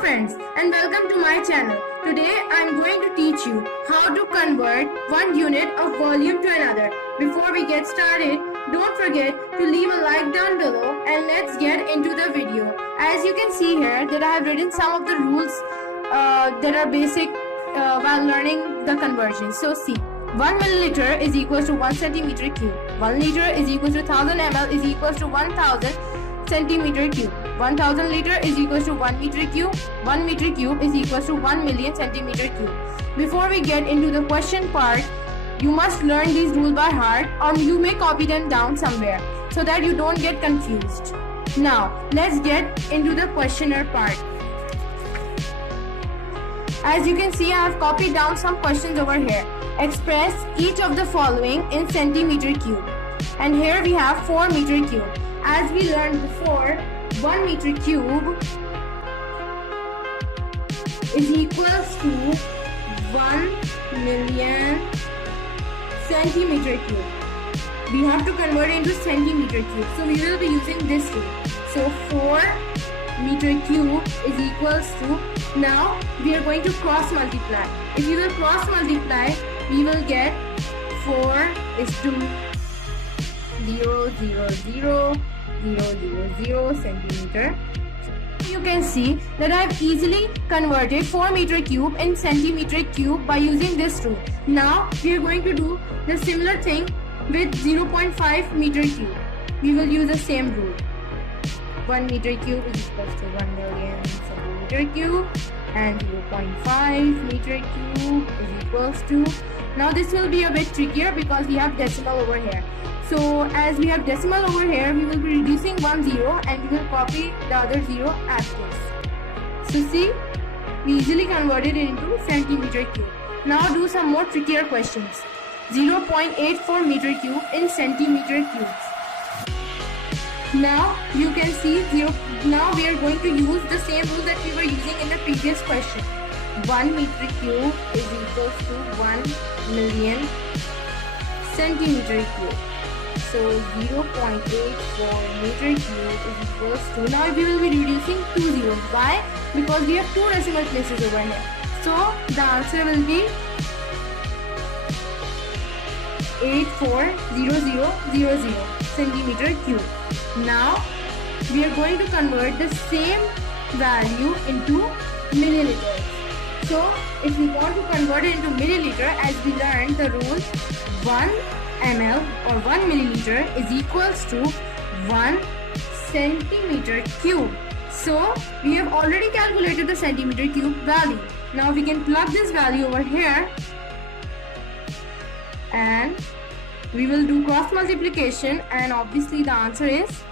friends and welcome to my channel. Today I am going to teach you how to convert one unit of volume to another. Before we get started, don't forget to leave a like down below and let's get into the video. As you can see here that I have written some of the rules that are basic while learning the conversion. So see, 1 milliliter is equals to 1 centimeter cube. 1 liter is equals to 1000 ml is equals to 1000 centimeter cube. 1000 liter is equals to 1 meter cube. 1 meter cube is equals to 1 million centimeter cube. Before we get into the question part, you must learn these rules by heart, or you may copy them down somewhere so that you don't get confused. Now let's get into the questioner part. As you can see, I have copied down some questions over here. Express each of the following in centimeter cube. And here we have 4 meter cube. As we learned before, 1 meter cube is equals to 1 million centimeter cube. We have to convert into centimeter cube. So we will be using this rule. So 4 meter cube is equals to, now we are going to cross multiply. If we will cross multiply, we will get 4 is to 0, 0, 0, 0, 0, 0 centimeter. You can see that I have easily converted 4 meter cube in centimeter cube by using this rule. Now we are going to do the similar thing with 0.5 meter cube. We will use the same rule. 1 meter cube is equals to 1 million centimeter cube and 0.5 meter cube is equals to, now this will be a bit trickier because we have decimal over here. So as we have decimal over here, we will be reducing one zero and we will copy the other zero as this. So see, we easily converted it into centimeter cube. Now do some more trickier questions. 0.84 meter cube in centimeter cubes. Now you can see now we are going to use the same rule that we were using in the previous question. 1 meter cube is equals to 1 million centimeter cube. So 0.84 meter cube is equals to, now we will be reducing 2 zeros. Why? Because we have 2 decimal places over here. So the answer will be 840000 centimeter cube. Now we are going to convert the same value into milliliters. So if we want to convert it into milliliter, as we learned the rule, 1 ml or 1 milliliter is equals to 1 centimeter cube. So we have already calculated the centimeter cube value. Now we can plug this value over here and we will do cross multiplication, and obviously the answer is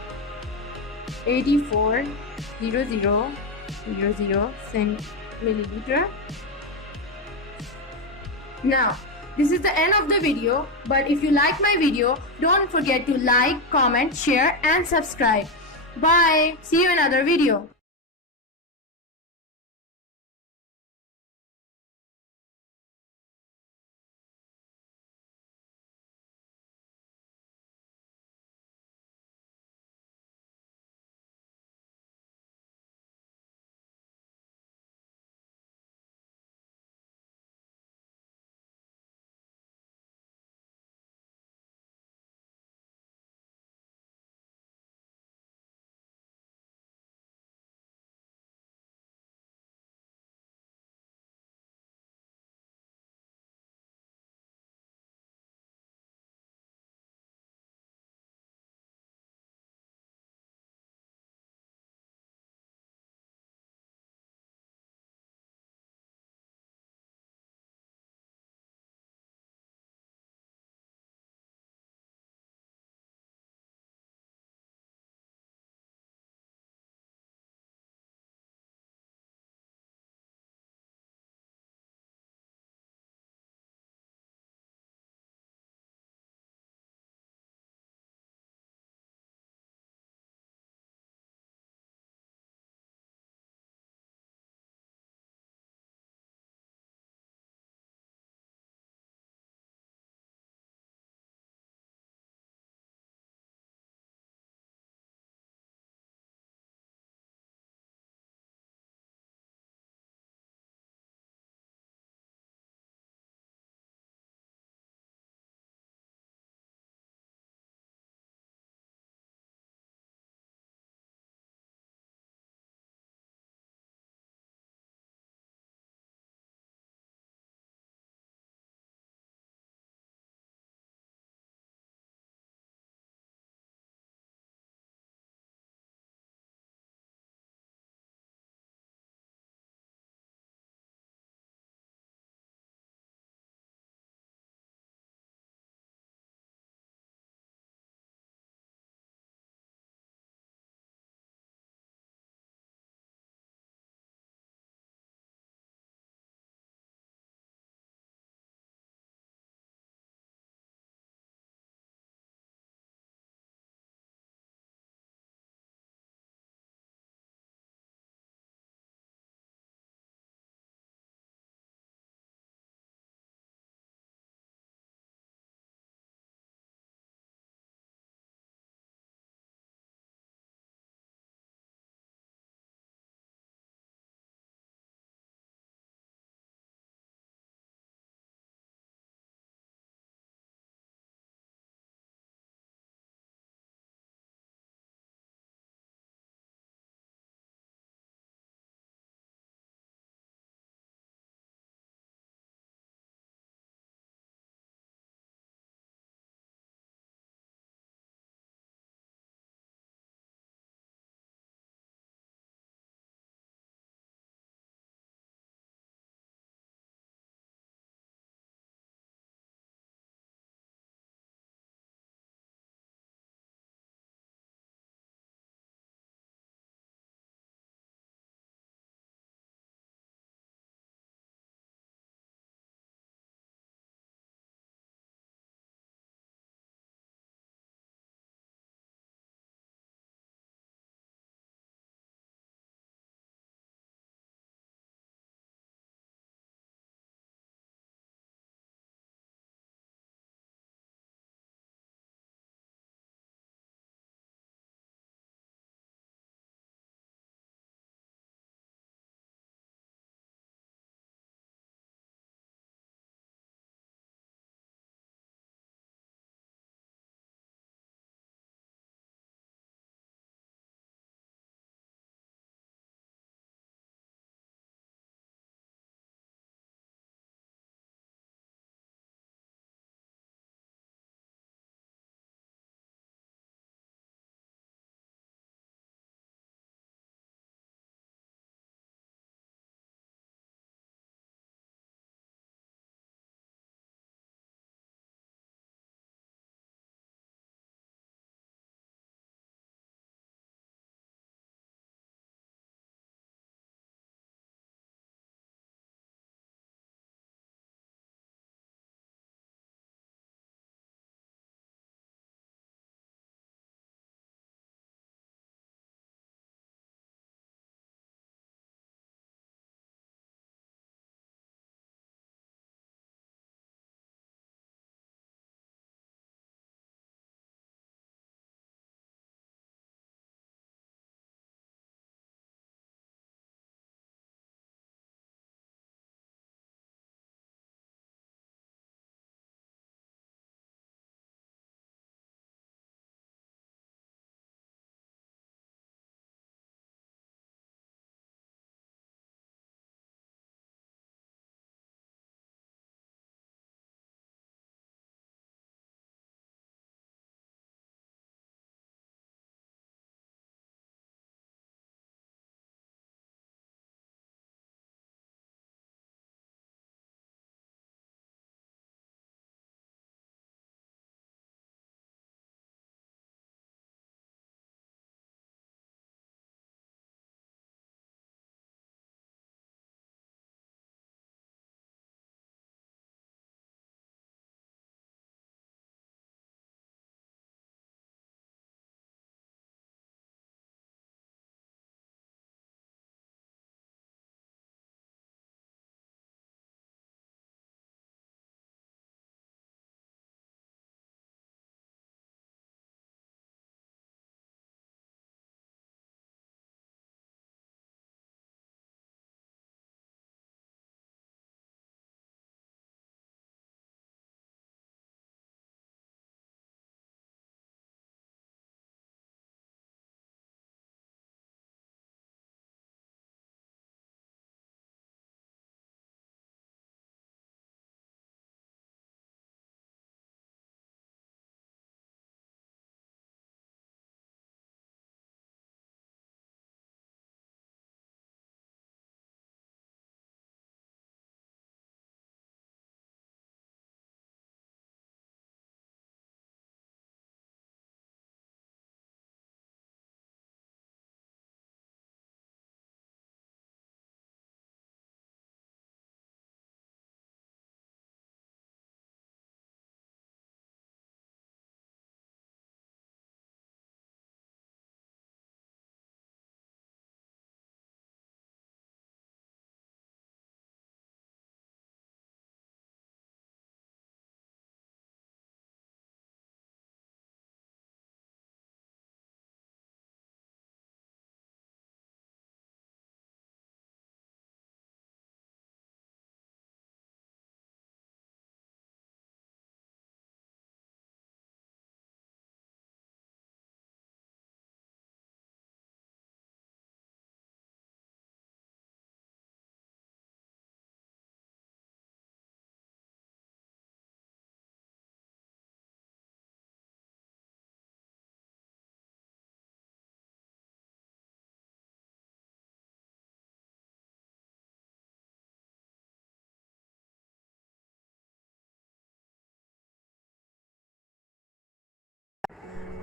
840000 milliliter. Now this is the end of the video, but if you like my video, don't forget to like, comment, share and subscribe. Bye. See you in another video.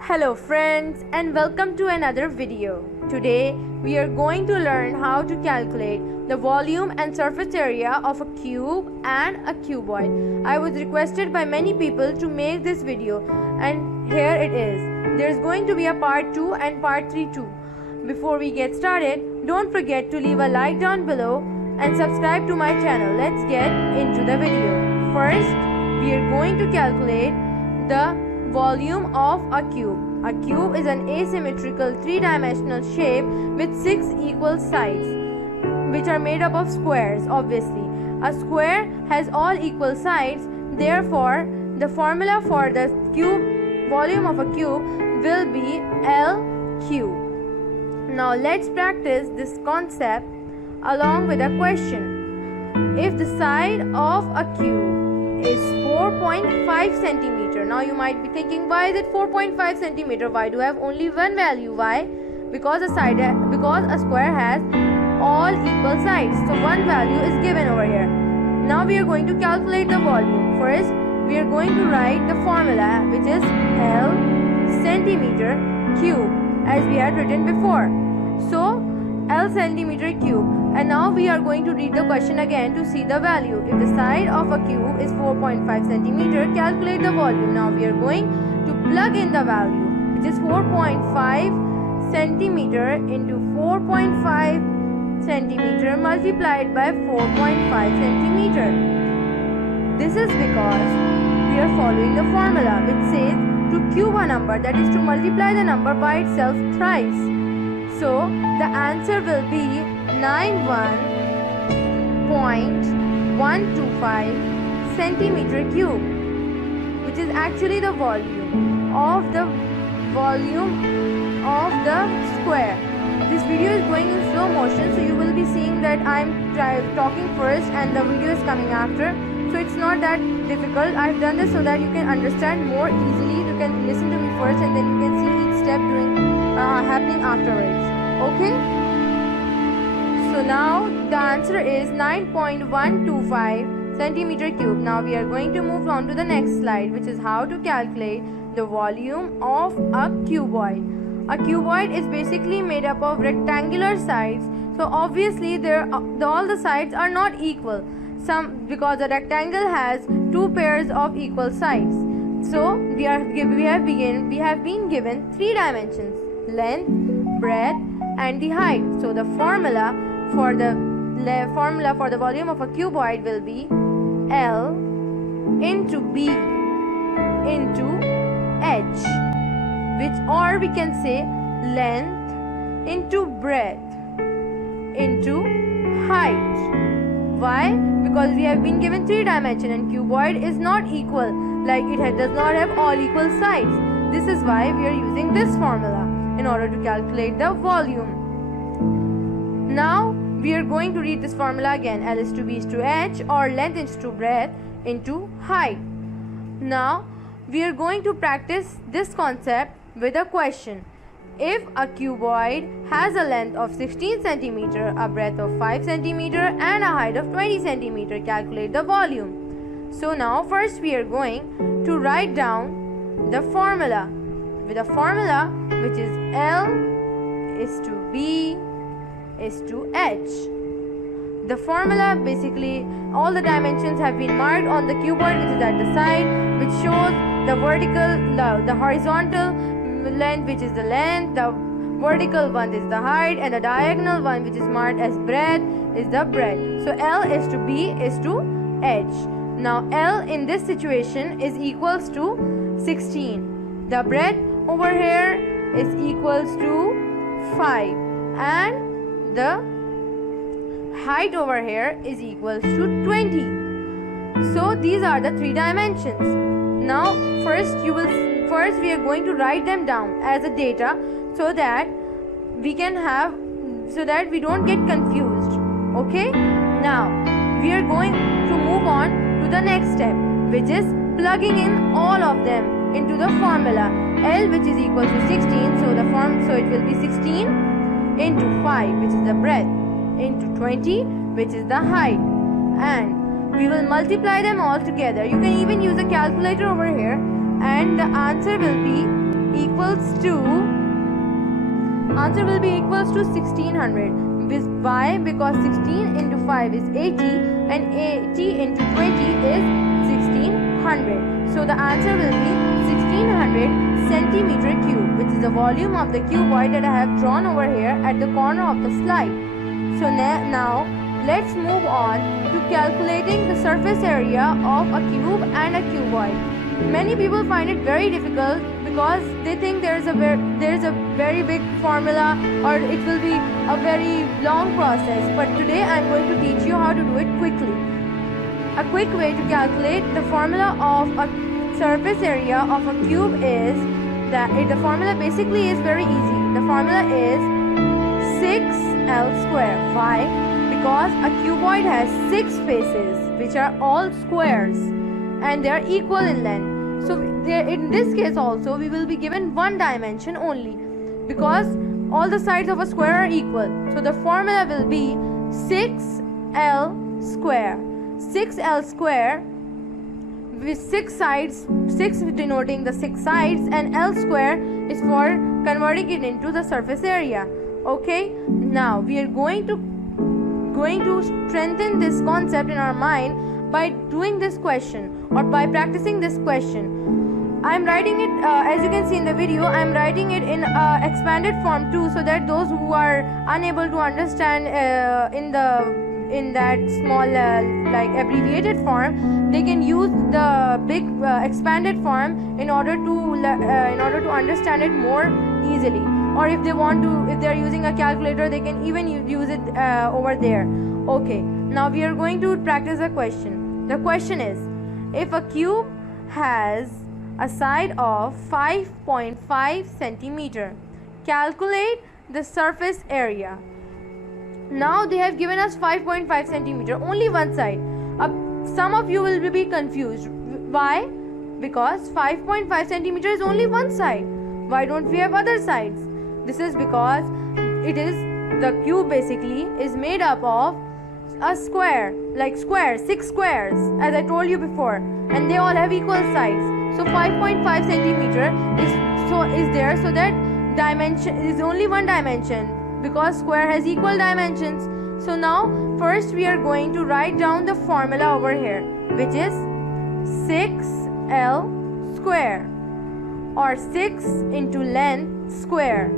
Hello friends, and welcome to another video. Today we are going to learn how to calculate the volume and surface area of a cube and a cuboid. I was requested by many people to make this video, and here it is. There is going to be a part 2 and part 3 too. Before we get started, don't forget to leave a like down below and subscribe to my channel. Let's get into the video. First, we are going to calculate the volume of a cube. A cube is an asymmetrical three-dimensional shape with 6 equal sides, which are made up of squares. Obviously, a square has all equal sides. Therefore, the formula for the cube volume of a cube will be L cube. Now let's practice this concept along with a question. If the side of a cube is 4.5 centimeter. Now you might be thinking, why is it 4.5 centimeter? Why do I have only one value? Why? Because a square has all equal sides. So one value is given over here. Now we are going to calculate the volume. First, we are going to write the formula, which is L centimeter cube, as we had written before. So L centimeter cube. And now we are going to read the question again to see the value. If the side of a cube is 4.5 centimeter, calculate the volume. Now we are going to plug in the value, which is 4.5 centimeter into 4.5 centimeter multiplied by 4.5 centimeter. This is because we are following the formula, which says to cube a number, that is to multiply the number by itself thrice. So the answer will be 91.125 centimeter cube, which is actually the volume of the square. This video is going in slow motion, so you will be seeing that I'm talking first and the video is coming after. So it's not that difficult. I've done this so that you can understand more easily. You can listen to me first and then you can see each step happening afterwards. Okay? So now the answer is 9.125 centimeter cube. Now we are going to move on to the next slide, which is how to calculate the volume of a cuboid. A cuboid is basically made up of rectangular sides. So obviously all the sides are not equal. Because the rectangle has two pairs of equal sides. So we have been given 3 dimensions: length, breadth, and the height. So the formula for the volume of a cuboid will be L into B into H, or we can say length into breadth into height. Why? Because we have been given 3 dimensions and cuboid is not equal, like it does not have all equal sides. This is why we are using this formula in order to calculate the volume. Now we are going to read this formula again. L is to B is to H, or length is to breadth into height. Now we are going to practice this concept with a question. If a cuboid has a length of 16 centimeter, a breadth of 5 centimeter, and a height of 20 centimeter, calculate the volume. So now first we are going to write down the formula, with a formula which is L is to B is to H. The formula, basically all the dimensions have been marked on the cuboid, which is at the side, which shows the horizontal length, which is the length, the vertical one is the height, and the diagonal one, which is marked as breadth, is the breadth. So L is to B is to H. Now L in this situation is equals to 16. The breadth over here is equals to 5, and the height over here is equals to 20. So these are the 3 dimensions. Now first we are going to write them down as a data so that we don't get confused. Okay? Now we are going to move on to the next step, which is plugging in all of them into the formula. L, which is equal to 16, so it will be 16 into 5, which is the breadth, into 20, which is the height, and we will multiply them all together. You can even use a calculator over here, and the answer will be equals to, answer will be equals to 1600. Why? Because 16 into 5 is 80 and 80 into 20 is 1600. So the answer will be 1600 centimeter cube, which is the volume of the cuboid that I have drawn over here at the corner of the slide. So now let's move on to calculating the surface area of a cube and a cuboid. Many people find it very difficult because they think there is a very big formula or it will be a very long process. But today I am going to teach you how to do it quickly. A quick way to calculate the formula of a surface area of a cube is that the formula basically is very easy. The formula is 6L square. Why? Because a cuboid has 6 faces which are all squares and they are equal in length. So in this case also we will be given one dimension only because all the sides of a square are equal. So the formula will be 6L square. 6L square with 6 sides, 6 denoting the 6 sides, and L square is for converting it into the surface area. Okay, now we are going to strengthen this concept in our mind by doing this question or by practicing this question. I am writing it as you can see in the video. I am writing it in expanded form too, so that those who are unable to understand in that small like abbreviated form, they can use the big expanded form in order to understand it more easily. Or if they are using a calculator, they can even use it over there. Okay, now we are going to practice a question. The question is, if a cube has a side of 5.5 centimeter, calculate the surface area. Now they have given us 5.5 centimeter, only one side. Some of you will be confused. Why? Because 5.5 centimeter is only one side. Why don't we have other sides? This is because the cube basically is made up of a square, like squares, 6 squares, as I told you before, and they all have equal sides. So 5.5 centimeter is there, so that dimension is only one dimension because square has equal dimensions. So now first we are going to write down the formula over here, which is 6L square, or 6 into length square.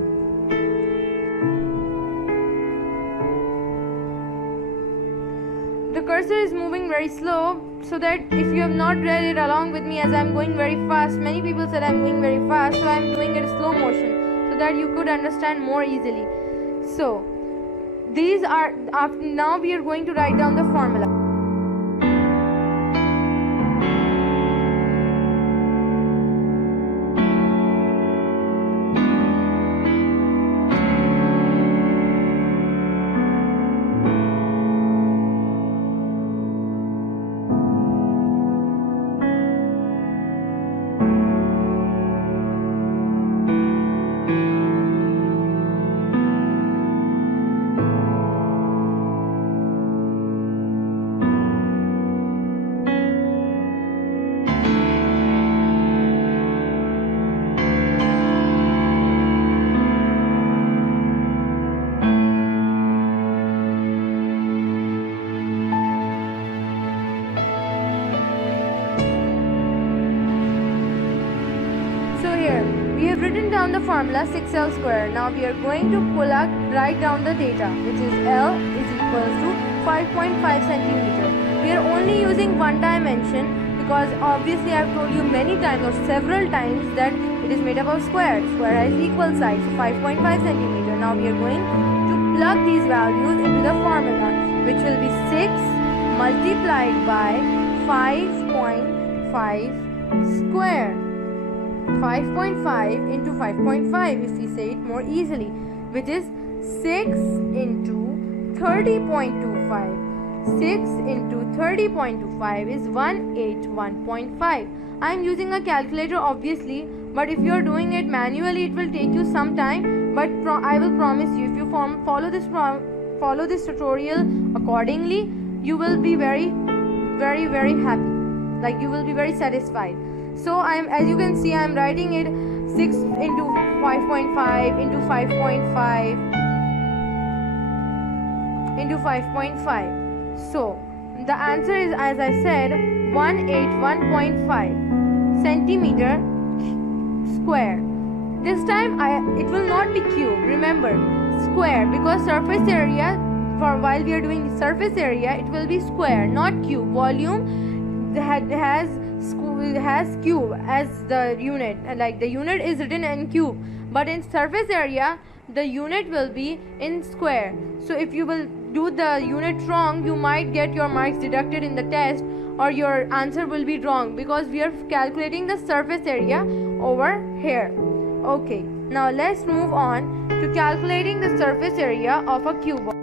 The cursor is moving very slow, so that if you have not read it along with me, as I am going very fast, many people said I am going very fast, so I am doing it in slow motion so that you could understand more easily. So these are, now we are going to write down the formula. We have written down the formula 6L square. Now we are going to write down the data, which is L is equals to 5.5 centimeter. We are only using one dimension because obviously I have told you many times or several times that it is made up of squares. Square has equal sides, so 5.5 centimeter. Now we are going to plug these values into the formula, which will be 6 multiplied by 5.5 square. 5.5 into 5.5, if we say it more easily, which is 6 into 30.25. 6 into 30.25 is 181.5. I am using a calculator obviously, but if you are doing it manually it will take you some time, but I will promise you, if you follow this tutorial accordingly, you will be very happy, like you will be very satisfied. So as you can see, I am writing it 6 into 5.5 into 5.5 into 5.5. So the answer is, as I said, 181.5 centimeter square. This time it will not be cube. Remember, square, because surface area, for while we are doing surface area, it will be square, not cube. Volume has cube as the unit, like the unit is written in cube, but in surface area the unit will be in square. So if you will do the unit wrong, you might get your marks deducted in the test, or your answer will be wrong, because we are calculating the surface area over here. Okay, now let's move on to calculating the surface area of a cuboid.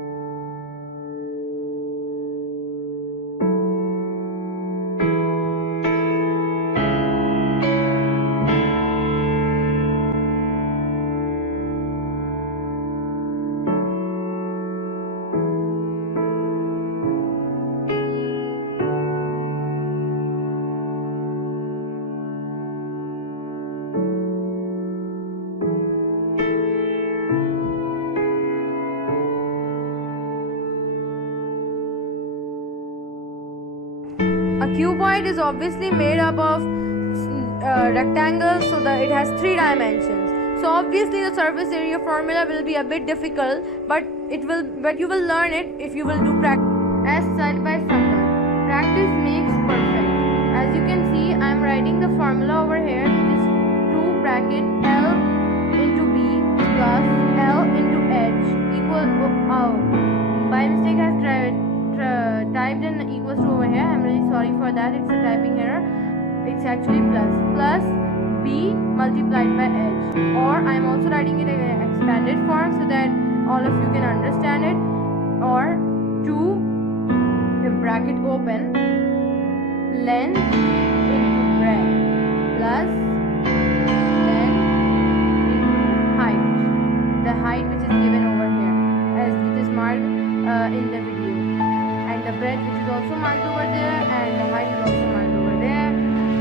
A cuboid is obviously made up of rectangles, so that it has 3 dimensions. So obviously the surface area formula will be a bit difficult, but you will learn it if you will do practice. As said by someone, practice makes perfect. As you can see, I am writing the formula over here, which is 2 bracket L into B plus L into H equal by mistake I have typed in equals to over here. I'm really sorry for that, it's a typing error. It's actually plus B multiplied by H, or I'm also writing it in an expanded form so that all of you can understand it. Or 2 bracket open length into breadth plus length into height, the height which is given over here as it is marked in the video, and the breadth which is also marked over there, and the height is also marked over there.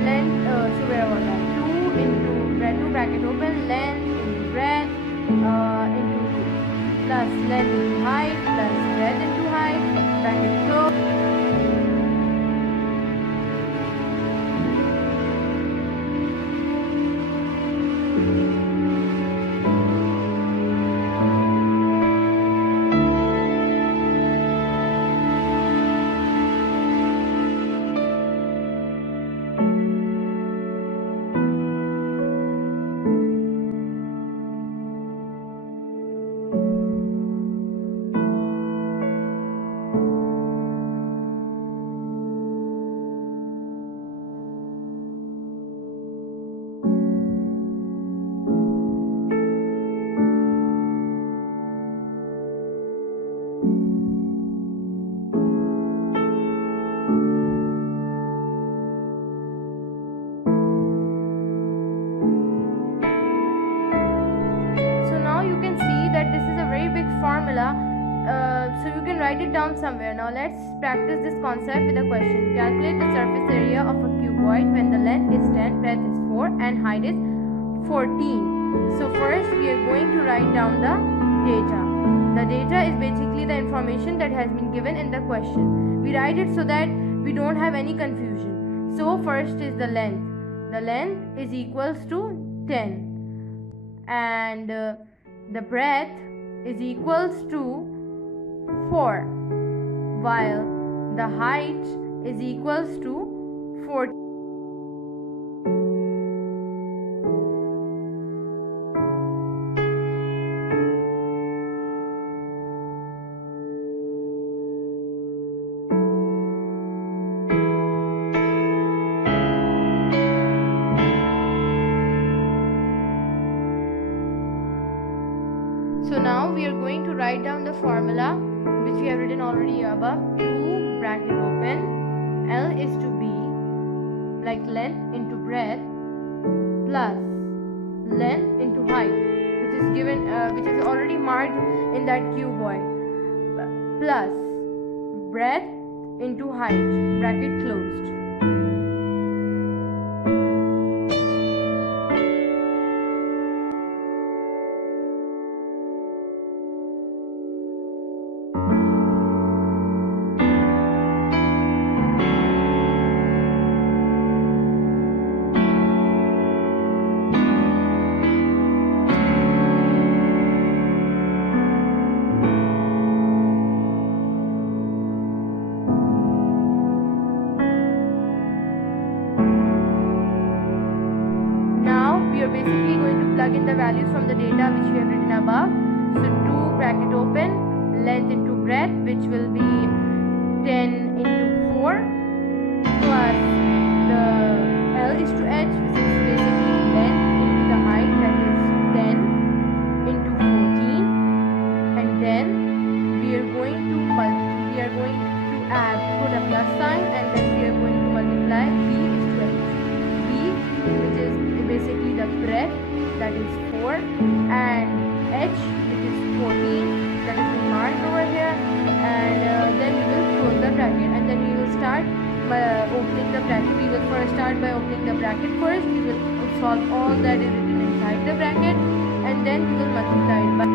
Length, so where was that? 2 into 2 bracket open length into breadth into 2 plus length into height plus breadth into height, bracket close. Formula, so you can write it down somewhere. Now let's practice this concept with a question. Calculate the surface area of a cuboid when the length is 10, breadth is 4 and height is 14. So first we are going to write down the data. The data is basically the information that has been given in the question. We write it so that we don't have any confusion. So first is the length. The length is equals to 10, and the breadth is equals to 4, while the height is equals to 14. So now we are going to write down the formula which we have written already above. 2 bracket open, L is to B, like length into breadth, plus length into height, which is given, which is already marked in that cuboid, plus breadth into height, bracket closed. . 2 values from the data which we have written above. So 2 bracket open, length into breadth, which will be 10 into 4 plus the L is to H, which is basically length into the height, that is 10 into 14, and then we are going to add, put a plus sign, and then we are going to multiply B is to H. B, which is basically the breadth, that is 4, and H, which is 14, that is marked over here, and then we will close the bracket, and then we will start by opening the bracket. We will first start by opening the bracket first. We will solve all that is written inside the bracket, and then we will multiply it by.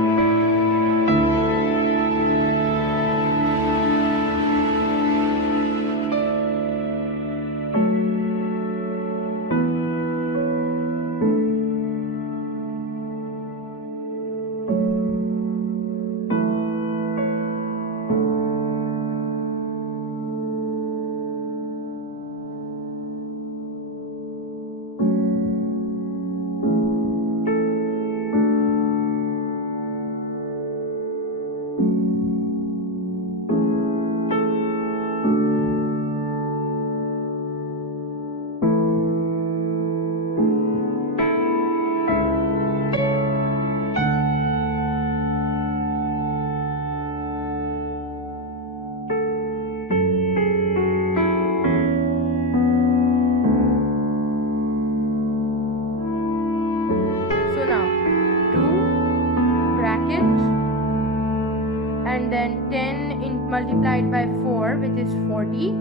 And then 10 multiplied by 4, which is 40,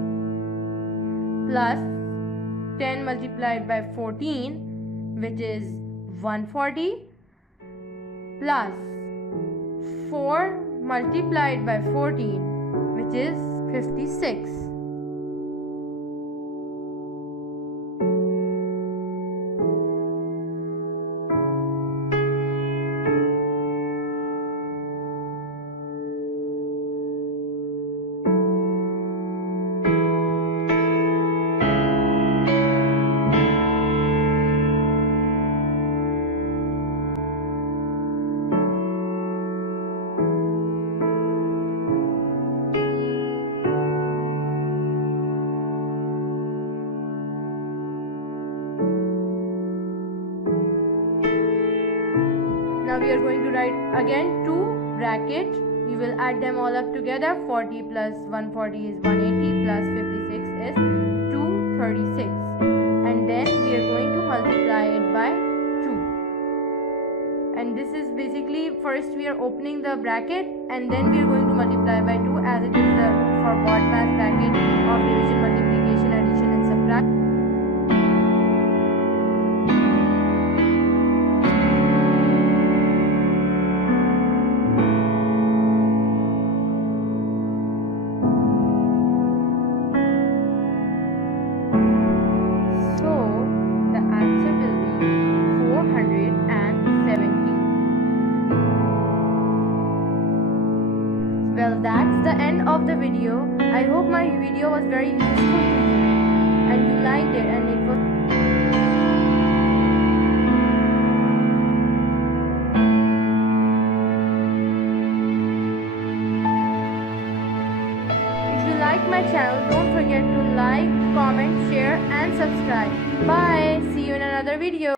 plus 10 multiplied by 14, which is 140, plus 4 multiplied by 14, which is 56. Now we are going to write again 2 bracket. We will add them all up together. 40 plus 140 is 180 plus 56 is 236. And then we are going to multiply it by 2. And this is basically, first we are opening the bracket and then we are going to multiply by 2, as it is the for BODMAS bracket of division, multiplication, addition and subtraction. Well, that's the end of the video. I hope my video was very useful to you and you liked it, and it was if you like my channel, don't forget to like, comment, share and subscribe. Bye. See you in another video.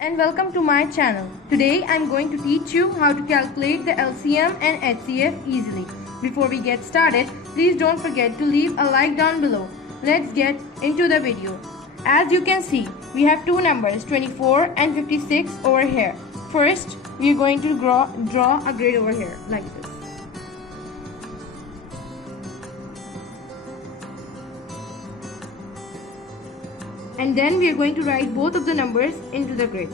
and welcome to my channel. Today I'm going to teach you how to calculate the LCM and HCF easily. Before we get started, please don't forget to leave a like down below. Let's get into the video. As you can see, we have two numbers 24 and 56 over here. First, we are going to draw a grid over here like this. And then we are going to write both of the numbers into the grid.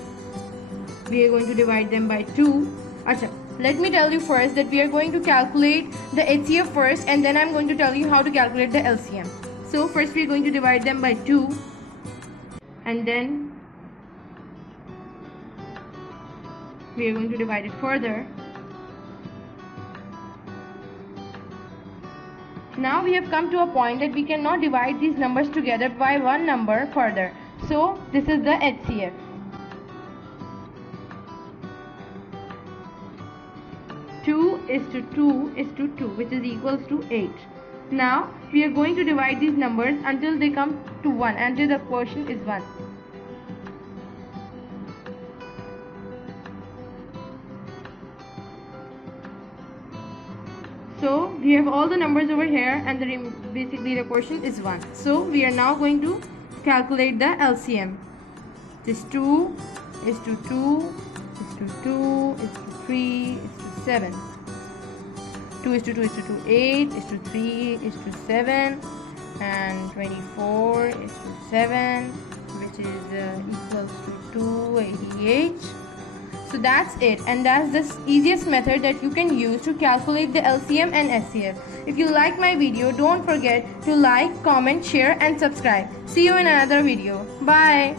We are going to divide them by 2. Acha, let me tell you first that we are going to calculate the HCF first, and then I'm going to tell you how to calculate the LCM. So first we are going to divide them by 2, and then we are going to divide it further. Now we have come to a point that we cannot divide these numbers together by one number further. So this is the HCF. 2 is to 2 is to 2, which is equals to 8. Now we are going to divide these numbers until they come to 1, until the quotient is 1. So we have all the numbers over here, and basically the quotient is 1. So we are now going to calculate the LCM. This 2 is to 2 is to 2 is to 3 is to 7. 2 is to 2 is to 2, 8 is to 3 is to 7, and 24 is to 7, which is equals to 288. So that's it, and that's the easiest method that you can use to calculate the LCM and HCF. If you like my video, don't forget to like, comment, share and subscribe. See you in another video. Bye.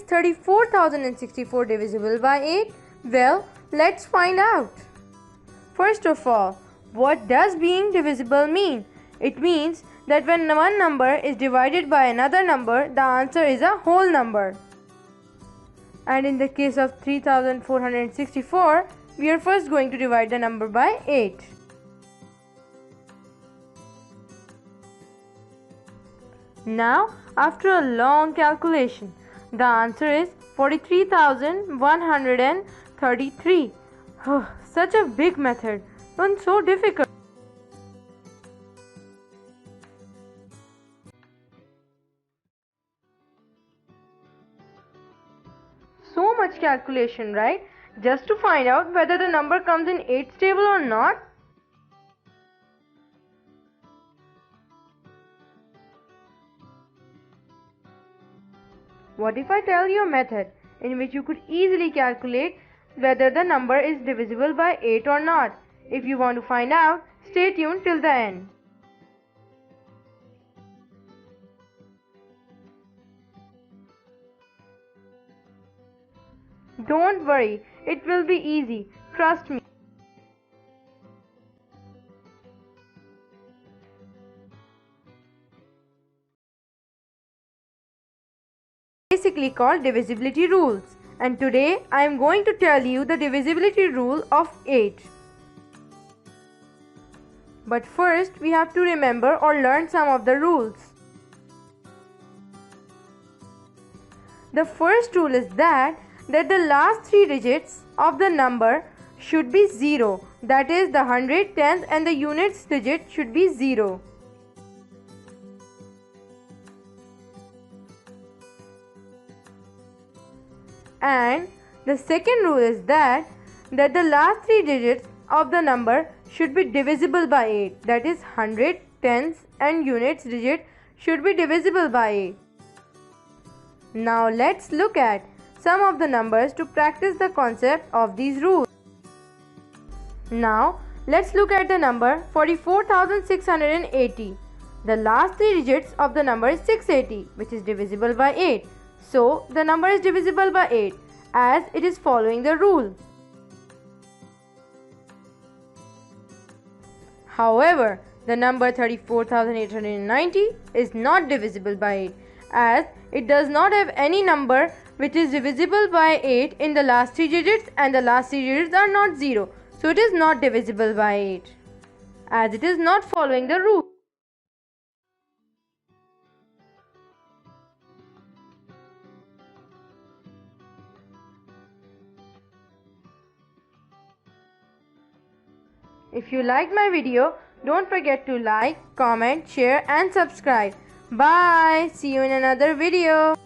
is 34,064 divisible by 8? Well, let's find out. First of all, what does being divisible mean? It means that when one number is divided by another number, the answer is a whole number. And in the case of 3464, we are first going to divide the number by 8. Now, after a long calculation, the answer is 43,133. Such a big method, and so difficult. So much calculation, right? Just to find out whether the number comes in 8's table or not. What if I tell you a method in which you could easily calculate whether the number is divisible by 8 or not? If you want to find out, stay tuned till the end. Don't worry, it will be easy. Trust me. Basically called divisibility rules, and today I am going to tell you the divisibility rule of 8. But first we have to remember or learn some of the rules. The first rule is that the last 3 digits of the number should be 0. That is, the hundred, tens and the units digit should be 0. And the second rule is that the last 3 digits of the number should be divisible by 8. That is, hundred, tens and units digit should be divisible by 8. Now let's look at some of the numbers to practice the concept of these rules. Now let's look at the number 44,680. The last 3 digits of the number is 680, which is divisible by 8. So the number is divisible by 8 as it is following the rule. However, the number 34,890 is not divisible by 8 as it does not have any number which is divisible by 8 in the last 3 digits, and the last 3 digits are not 0. So it is not divisible by 8 as it is not following the rule. If you liked my video, don't forget to like, comment, share and subscribe. Bye. See you in another video.